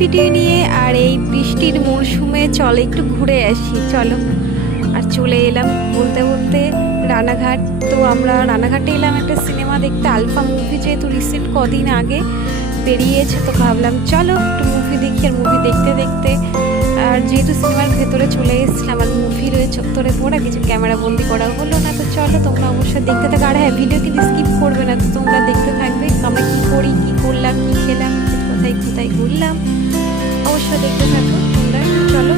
Video নিয়ে। আর এই বৃষ্টির মরশুমে চলো একটু ঘুরে আসি, চলো। আর চলে এলাম বলতে বলতে রানাঘাট। তো আমরা রানাঘাটে এলাম একটা সিনেমা দেখতে, আলফা মুভি যেহেতু রিসেন্ট কদিন আগে বেরিয়েছে, তো ভাবলাম চলো একটু মুভি দেখি। আর মুভি দেখতে দেখতে আর যেহেতু সিনেমার ভেতরে চলে এসেছিলাম আর মুভির ওই চত্বরে পড়া কিছু ক্যামেরা বন্দি করা হলো না, তো চলো তোমরা অবশ্যই দেখতে থাকো। আর হ্যাঁ, ভিডিও কিন্তু স্কিপ করবে না, তো তোমরা দেখতে থাকবে আমরা কী করি, কী করলাম, কী খেলাম, কোথায় কোথায় ঘুরলাম, অবশ্যই দেখতে থাকো তোমরা। চলো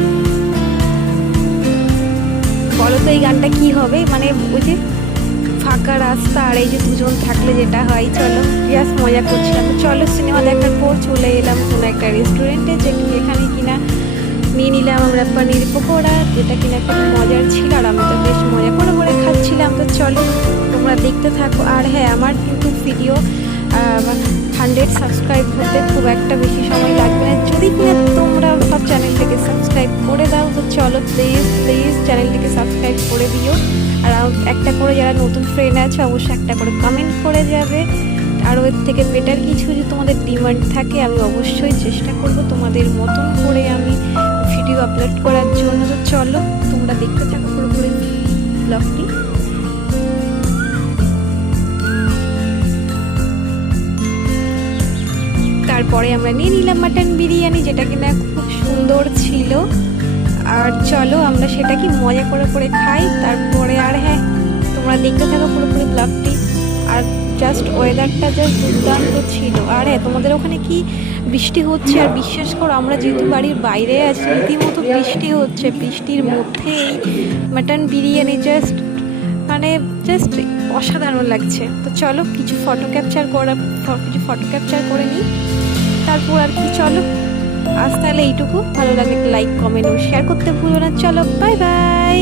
বলো তো এই গানটা কি হবে, মানে ওই যে ফাঁকা রাস্তা আর এই যে দুজন থাকলে যেটা হয়। চলো জাস্ট মজা করছিলাম। তো চলো সিনেমা দেখার পর চলে এলাম কোনো একটা রেস্টুরেন্টে, যেখানে কিনা নিয়ে নিলাম আমরা পনির পকোড়া, যেটা কিনা খুব মজার ছিল। আর আমি তো বেশ মজা করে করে খাচ্ছিলাম। তো চলো তোমরা দেখতে থাকো। আর হ্যাঁ, আমার কিন্তু ভিডিও 100 সাবস্ক্রাইব হতে খুব একটা বেশি সময় লাগবে না, যদি কিনা তোমরা সব চ্যানেলটিকে সাবস্ক্রাইব করে দাও। তো চলো প্লিজ প্লিজ চ্যানেলটিকে সাবস্ক্রাইব করে দিও। আর একটা করে যারা নতুন ফ্রেন্ড আছে অবশ্যই একটা করে কমেন্ট করে যাবে। আর ওর থেকে বেটার কিছু যদি তোমাদের ডিমান্ড থাকে, আমি অবশ্যই চেষ্টা করব তোমাদের মতন করে আমি ভিডিও আপলোড করার জন্য। তো চলো তোমরা দেখতে থাকো পুরোপুরি ব্লগটি। তারপরে আমরা নিয়ে নিলাম মাটন বিরিয়ানি, যেটা কিনা খুব সুন্দর ছিল। আর চলো আমরা সেটা কি মজা করে করে খাই তারপরে। আর হ্যাঁ, তোমরা দেখতে থাকো পুরোপুরি ব্লগটি। আর জাস্ট ওয়েদারটা জাস্ট দুর্দান্ত ছিল। আর হ্যাঁ, তোমাদের ওখানে কি বৃষ্টি হচ্ছে? আর বিশ্বাস করো, আমরা যেহেতু বাড়ির বাইরে আছি, রীতিমতো বৃষ্টি হচ্ছে। বৃষ্টির মধ্যে এই মাটন বিরিয়ানি জাস্ট জাস্ট অসাধারণ লাগছে। তো চলো কিছু ফটো ক্যাপচার করে নিই, তারপর আর কি। চলো আজ তাহলে এইটুকু, ভালো লাগলে লাইক কমেন্ট ও শেয়ার করতে ভুলো না। চলো বাই বাই।